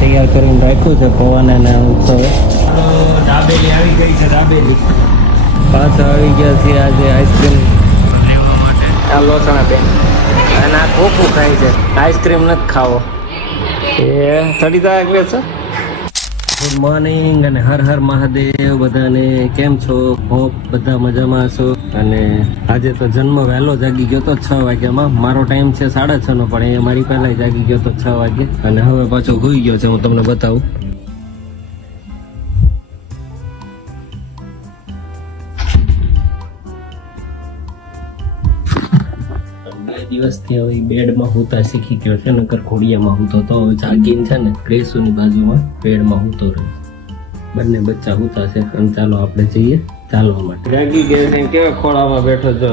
તૈયાર કરીને રાખ્યું છે પવન અને ઉત્સવ. દાબેલી આવી ગઈ છે. દાબેલી પાછા આવી ગયા છે આજે આઈસ્ક્રીમ લેવા માટે. આ લોસણા બેન અને આ કોકું ખાય છે. આઈસ્ક્રીમ નથી ખાવો એ ચડી જાય છે. ગુડ મોર્નિંગ અને હર હર મહાદેવ બધાને. કેમ છો? હોપ બધા મજામાં હશો. અને આજે તો જન્મ વહેલો જાગી ગયો તો 6 વાગ્યામાં. મારો ટાઈમ છે 6:30 નો, પણ એ મારી પહેલા જાગી ગયો તો 6 વાગે અને હવે પાછો હોઈ ગયો છે. હું તમને બતાવું. 2 દિવસથી હવે બેડમાં હુતા શીખી ગયો છે. નકર ખોડિયામાં હુતો તો હવે જાગીને છે ને ગ્રેસુની બાજુમાં બેડમાં હુતો રહ્યો. બંને બચ્ચા હુતા છે અને ચાલો આપણે જઈએ ચાલવા માટે. જાગી ગયો ને કેવા ખોળામાં બેઠો છો.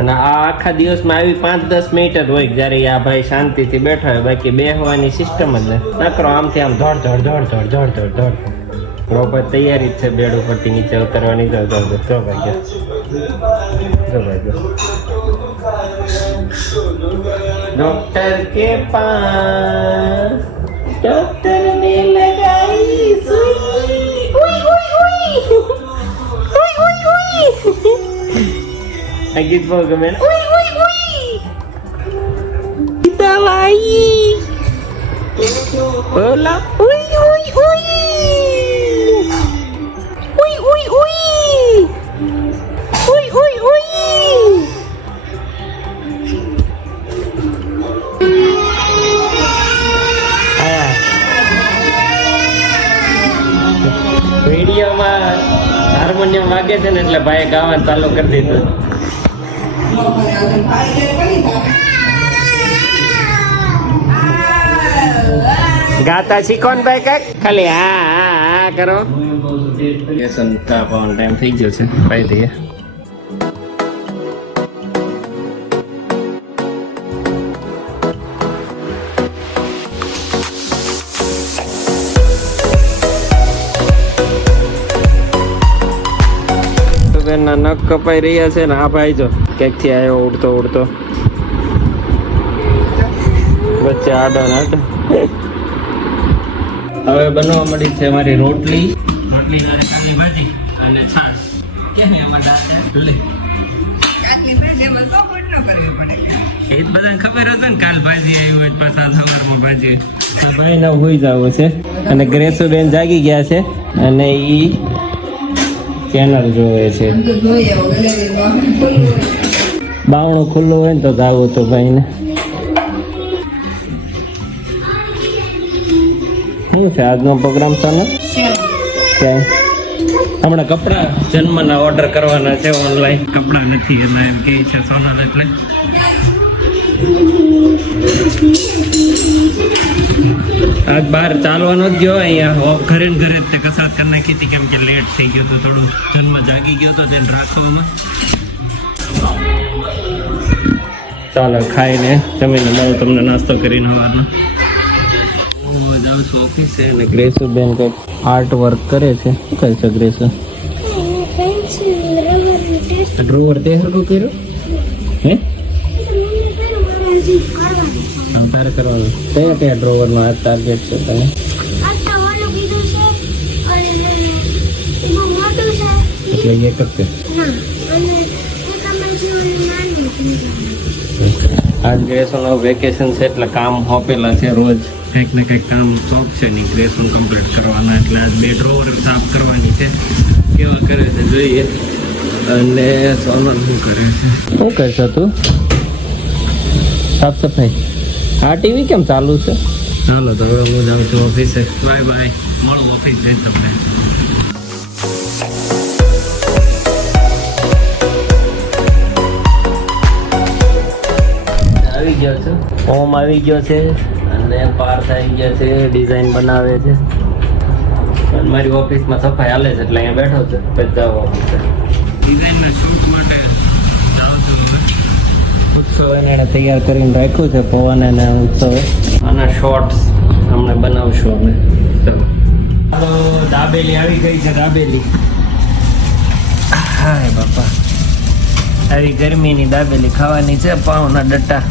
અને આ આખા દિવસમાં આવી 5-10 મિનિટ જ હોય જ્યારે આ ભાઈ શાંતિથી બેઠો હોય. બાકી બેહવાની સિસ્ટમ જ ન કરો. આમથી આમ ધોડ ધોડ ધોડ ધોડ ધોડ ધોડ ધોડ. પ્રોપર તૈયારી જ છે બેડ ઉપરથી નીચે ઉતરવાની. જો ભાઈ डॉक्टर के पास डॉक्टर ने लगाई सुई. उई उई उई उई उई उई. गीत बोल गए मैंने. उई उई उई दवाई बोला. उई उई उई उई उई उई उई उई उई. વિડીયોમાં હાર્મોનિયમ વાગે છે ને એટલે ભાઈ ગાવાનું ચાલુ કરી દીધું. ગાતા શીખો ને ભાઈ કઈક ખાલી હા હા હા કરો. ટાઈમ થઈ ગયો છે ભાઈ દઈએ. ના નખ કપાઈ રહ્યા છે ને આ ભાઈ જો ક્યાંક થી આવ્યો ઉડતો ઉડતો વચ્ચે આડો નાટ. હવે બનવા મળી છે મારી રોટલી કાલી ભાજી અને છાશ. કેમ એમાં દાળ લે કાલી ભાજી એમાં તો પડ ન કરવી પડે. એ બધાને ખબર હતી ને કાલ ભાજી આવી હોય પાછા સવારમાં ભાજી. તો ભાઈ ના હોઈ જવું છે અને ગ્રેસુબેન જાગી ગયા છે અને ઈ ચેનલ જોવે છે. બાવણું ખુલ્લું હોય ને તો જાવું તો ભાઈ ને. શું છે આજનો પ્રોગ્રામ? તને ક્યાંય હમણાં કપડા જન્મના ઓર્ડર કરવાના છે ઓનલાઈન. કપડા નથી એમાં એમ કે છે સોનલ. એટલે આજ બહાર ચાલવાનો જ ગયો. અહીંયા ઘરે ને ઘરે જ કસરત કરી નાખી હતી કેમ કે લેટ થઈ ગયો તો થોડું. જન્મ જાગી ગયો તો તેને રાખવામાં. ચાલો ખાઈને જમીને મળું તમને નાસ્તો કરીને સવારનો. હું જાઉં છું ઓફિસે અને ગ્રેસુબેન કંઈક આર્ટ વર્ક કરે છે. શું કરે છે ગ્રેસુ? ડ્રોવર તે હરકું કર્યું હે? તારે કરવાનું કયા કયા ડ્રોવરનો આ ટાર્ગેટ છે તને? એટલે એક જ છે. આજ ગ્રેસોનો વેકેશન છે એટલે કામ હોપેલા છે. રોજ કંઈક ને કંઈક કામ શોખ છે નહીં ગ્રેસોન કમ્પ્લીટ કરવાના. એટલે આજ 2 ડ્રોવર સાફ કરવાની છે. કેવા કરે છે જોઈએ. અને સોનલ શું કરે છે? શું કરશો તું? સાફ સફાઈ. આ ટીવી કેમ ચાલુ છે? ચાલો તો હવે હું જાઉં છું ઓફિસે. Bye bye. મળું ઓફિસ જઈ તમને. આવી ગયો છે ઓમ. આવી ગયો છે અને પાર્થ આવી ગયા છે. ડિઝાઇન બનાવે છે. મારી ઓફિસમાં સફાઈ હાલે છે એટલે અહીંયા બેઠો છે. પછી જાવ ઓફિસે. ડિઝાઇનના શૂટ માટે જાઉં છું હવે. ઉત્સવ એને તૈયાર કરીને રાખ્યું છે પવન અને ઉત્સવ. આના શોર્ટ્સ હમણાં બનાવશું અમે. ચાલો દાબેલી આવી ગઈ છે. દાબેલી હાય બાપા. આવી ગરમીની દાબેલી ખાવાની છે. પાવના ડટ્ટા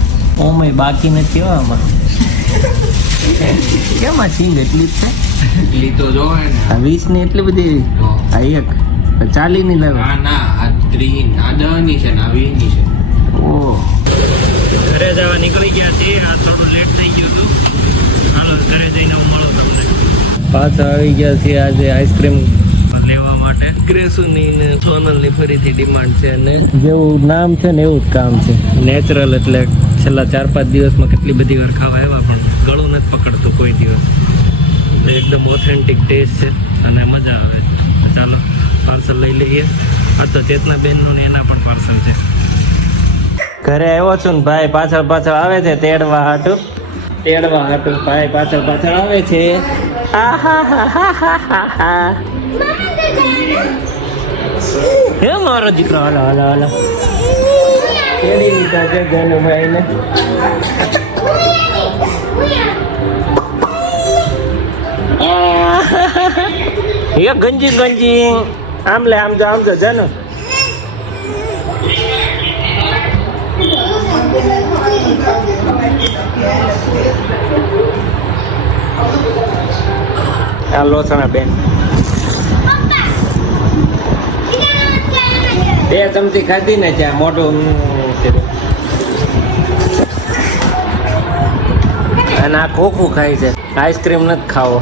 ઓમય બાકી નથી હો આમાં. કેમ આ સિંગ એટલી જ છે? એટલી તો જોવે ને. આ 20 ની એટલી બધી? આ એક 40 ની લાવે? ના આ 30 આ 10 ની છે ને આ 20 ની છે. ઓહ, ઘરે જવા નીકળી ગયા છે. આ થોડું લેટ થઈ ગયું હતું. હાલો ઘરે જઈને હું મળું તમને. પાછા આવી ગયા છે આજે આઈસ્ક્રીમ લેવા માટે. ગ્રેસુની ને સોનલની ફરીથી ડિમાન્ડ છે અને જેવું નામ છે ને એવું જ કામ છે. નેચરલ એટલે છેલ્લા 4-5 દિવસમાં કેટલી બધી વાર ખાવા આવ્યા પણ ગળું નથી પકડતું કોઈ દિવસ. એકદમ ઓથેન્ટિક ટેસ્ટ છે અને મજા આવે. ચાલો પાર્સલ લઈ લઈએ. આ તો ચેતના બેનનું ને એના પણ પાર્સલ છે. ઘરે આવ્યો છું ને ભાઈ પાછળ આવે છે તેડવા હાટું. ભાઈ પાછળ આવે છે. હે મારો દીકરો, હાલો તેડી લીધા છે ગનુભાઈ ને. એ ગંજી આમ લે, આમ જો જનો. આ લોસણા બેન 2 ચમચી ખાધી ને ત્યાં મોઢું અને આ ખોખું ખાય છે. આઈસ્ક્રીમ નથી ખાવો.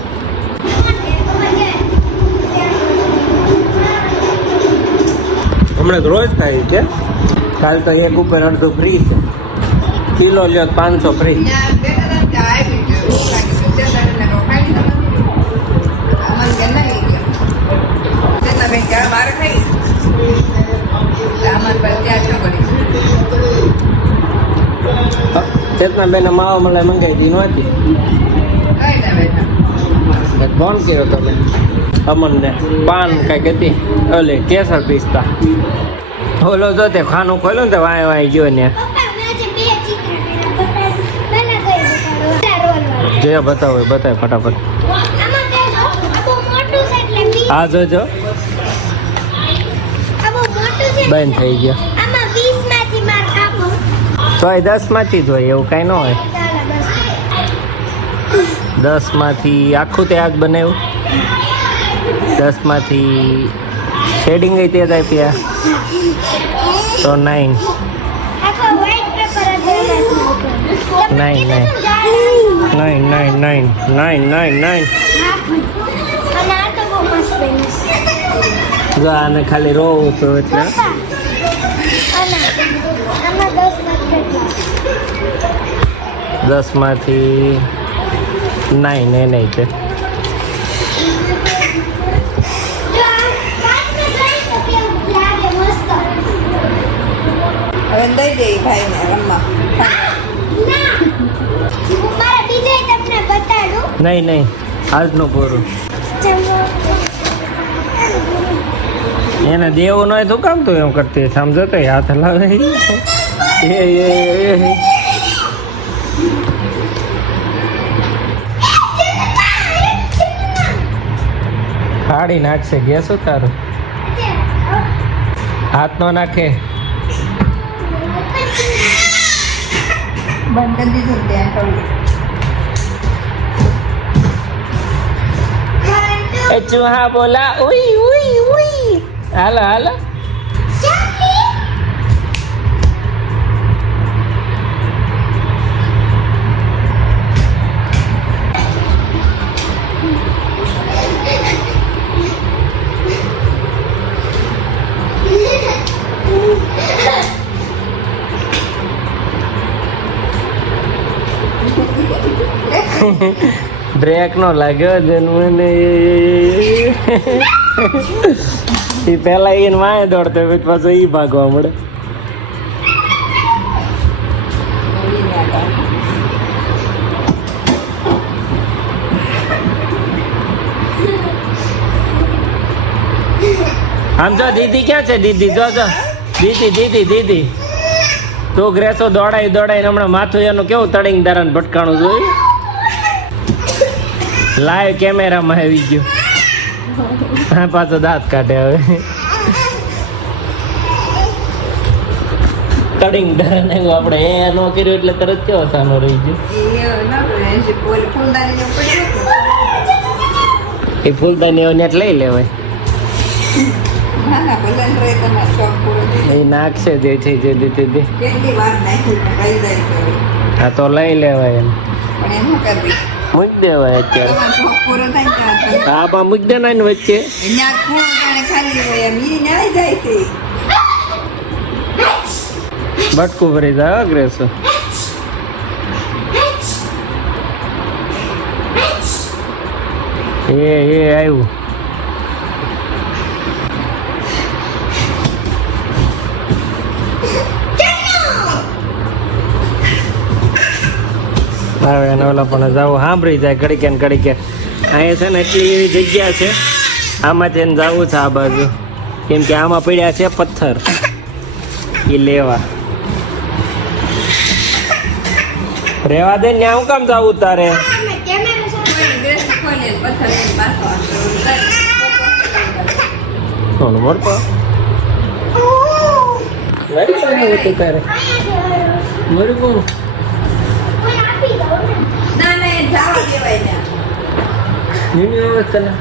હમણાં રોજ થાય છે. કાલ તો એક ઉપર અડધું ફ્રી છે. કિલો લ્યો 500 ફ્રી. ચેતના બેન માવા મલાઈ મંગાવી દી નહોતી. ફોન કર્યો તમે અમનને. પાન કઈ હતી ઓલે કેસર પિસ્તા. ઓલો જો તે ખાનું ખોલ્યું ને તો વાય ગયો ને. જે બતાવો ફટાફટ. હા જોજો બંધ થઈ ગયો. 10 માંથી જ હોય એવું કઈ ન હોય. 10 માંથી આખું તે આજ બનાવ્યું. 10 માંથી શેડિંગ ગઈ તે જ આપ્યા તો 9. જો આને ખાલી રોવું તો એટલે 10 માંથી 9 એ નહીં છે. હવે દઈ દે ભાઈને રમવા. નહીં આજનું પૂરું. એને દેવું ન હોય તો કામ તું એમ કરતી સમજો તો હાથ હલાવે. ફાડી નાખશે ગેસ તારું. હાથ નો નાખે. બંધ કરી દીધું ત્યાં થોડું. એ ચૂહા બોલા ઉઈ. હાલો બ્રેક નો લાગ્યો જન્મને. એ પેલા એને વાય દોડતો પછી પાછો ઈ ભાગવા મળે. આમ જો દીદી ક્યાં છે? દીદી જો દીદી તો ગ્રેસો દોડાઈ હમણાં માથું એનું કેવું તડીંગ દારાને ભટકાણું જોયું. લાઈવ કેમેરામાં આવી ગયું. હા પાછો દાંત કાઢે હવે. તડિંગ ધરણ એવું આપણે એ ન કર્યું એટલે તરત કેવો સાનો રહી ગયો ફૂલદાની ને પડ્યું એ ફૂલદાની એવું નેટ લઈ લેવાય ના ના ભલે ને રહે તમારો શોખ પૂરો થઈ એ નાખશે જે છે જે રીતે દે કેટલી વાર નાખી પણ રહી જાય છે હવે. હા તો લઈ લેવાય એમ પણ એમ શું કરવી મૂકી દેવાય અત્યારે તમારો શોખ પૂરો થાય ત્યાં હા પા મૂકી દેના ને વચ્ચે ત્યાં ખૂણો જાણે ખાલી હોય એમ ઈ નાઈ જાય છે બટકું ભરી જાય અગ્રેસો એ આવ્યું આવે ને ઓલા પણ જવું સાંભળી જાય ઘડીકે ને ઘડીકે અહીંયા છે ને એટલી એવી જગ્યા છે આમાંથી એને જવું છે આ બાજુ કેમ કે આમાં પડ્યા છે પથ્થર એ લેવા રેવા દે ને હું કામ જવું તારે ડ્રેસ ખોલે પથ્થર લઈને પાછો કોણ મોરપો લઈ જવાનું તારે મારું કોણ ના ના એ જવા દેવાય ને એની વ્યવસ્થા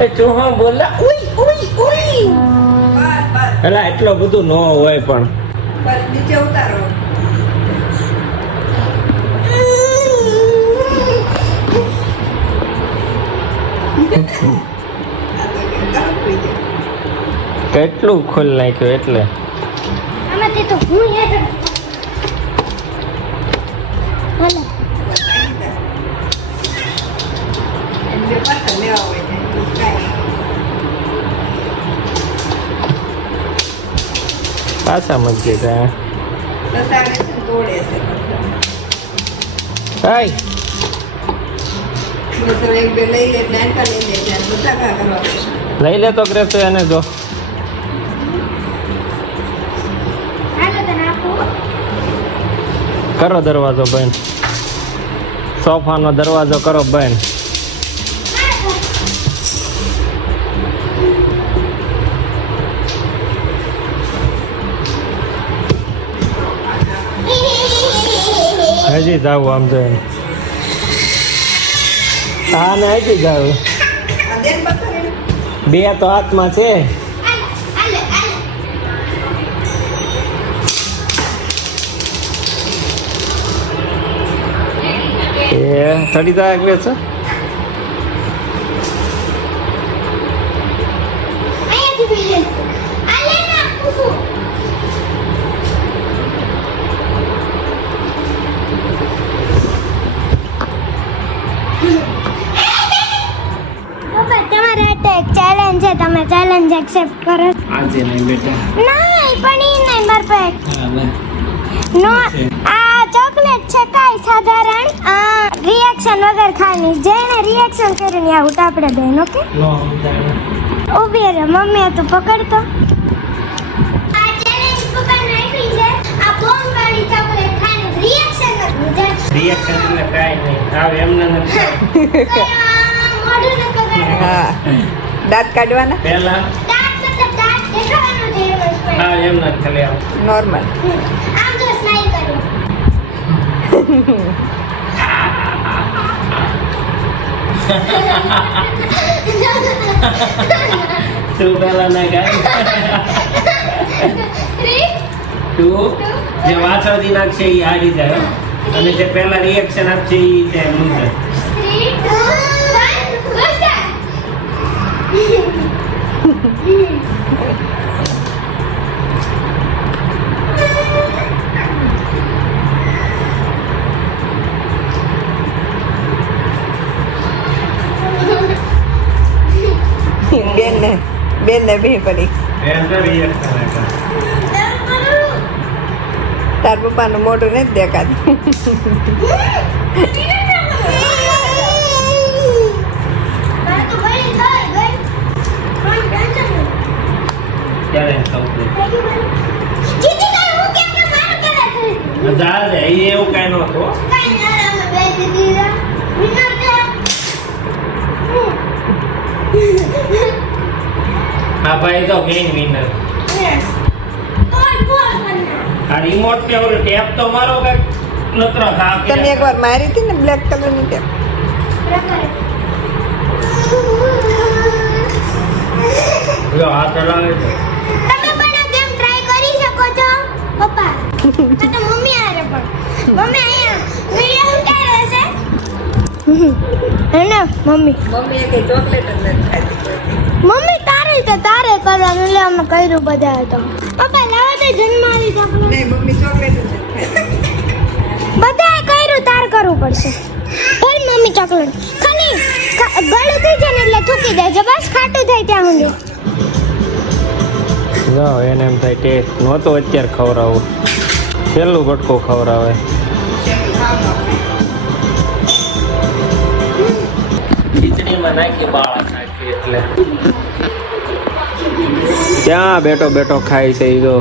એ ચોહા બોલા ઉઈ ઉઈ ઉઈ બસ એલા એટલો બધું ન હોય પણ બસ નીચે ઉતારો કેટલું ખોલ નાખ્યું એટલે આમાંથી તો હું યાદ હાલો એમ બે પથ્થર લેવા હોય ને કાંઈ પાછા મજી ગયા લસાડે છે ને તોડે છે પથ્થર હાય બસ હવે એક બે લઈ લે એટલે આંટા લઈ લે ત્યાં બધા કા કરવા પડશે લઈ લે તો ગ્રેસો એને જો હાલો તને આપું કરો દરવાજો બંધ સોફાનો દરવાજો કરો બંધ હજી જાવ આમ તો હા ને હજી જાવ આ દેન પથ્થર એને બે તો હાથમાં છે હાલો એ ચડી જાય ગ્રેસો અહીંયાથી જોઈએ આ લે ના આપું પપ્પા તમારે માટે એક ચેલેન્જ છે તમે ચેલેન્જ એક્સેપ્ટ કરો આજે નહીં બેટા નહીં પણ ઈ નહીં માર પાસે હા ભાઈ નો આ ચોકલેટ છે કાઈ સાધારણ રિએક્શન વગર ખાવાની જેને રિએક્શન કર્યું ને આવું આપણે બેન ઓકે નો સમજાય ઉભી રહે મમ્મી તું પકડતો આ ચેલેન્જ પકડ નાખી છે આ બોમ્બ વાળી ચોકલેટ ખાઈને રિએક્શન કરવું છે રિએક્શન એટલે કાંઈ નહીં આવ એમને નથી મોઢું ન પકડ હા દાંત કાઢવાના પહેલા દાંત મતલબ દાંત દેખાવાનું છે એમ હા એમ નથી ખાલી આમ નોર્મલ આમ જો સ્માઈલ કરો તું પહેલા ના ગાય 3 તું જે વાસળથી નાખશે એ હારી જાય હો. અને જે પહેલા રિએક્શન આપશે એ તે લૂઝર 3 2 1 બેન ને ભી પડી તાર પપ્પાનું મોઢું નથી દેખાતું ત્યારે સૌથી મજા આવે એ એવું કાંઈ નહોતું હો. હા ભાઈ તો મેઇન વિનર આ રિમોટ ને ઓલું ટેપ તો મારો કઈક નતરો ખા તમે એકવાર મારી હતી ને બ્લેક કલરની ટેપ. જો હાથ હલાવે છે તમે પણ આ ગેમ ટ્રાય કરી શકો છો પપ્પા. આ તો મમ્મી આરે પણ મમ્મી અહીંયા વિડિયો ઉતારે છે. હે ને મમ્મી મમ્મીએ કઈ ચોકલેટ જ નથી ખાધી. મમ્મી તારે તો તારે કરવાનું એટલે અમે કર્યું બધા તો પપ્પા લાવો તો જન્માવી ચોકલેટ નહીં, મમ્મી ચોકલેટ જ નથી ખાધી. બધાએ કર્યું તાર કરવું પડશે. બોલ મમ્મી ચોકલેટ ખાલી ગળું થઈ જાય ને એટલે થૂકી દેજો બસ ખાટું થાય ત્યાં સુધી. જો એને એમ થાય ટેસ્ટ નહોતો અત્યારે ખવડાવું છેલ્લું બટકો ખવડાવે ખીચડીમાં નાખી બાળા નાખી એટલે ત્યાં બેઠો બેઠો ખાય છે ઈ જો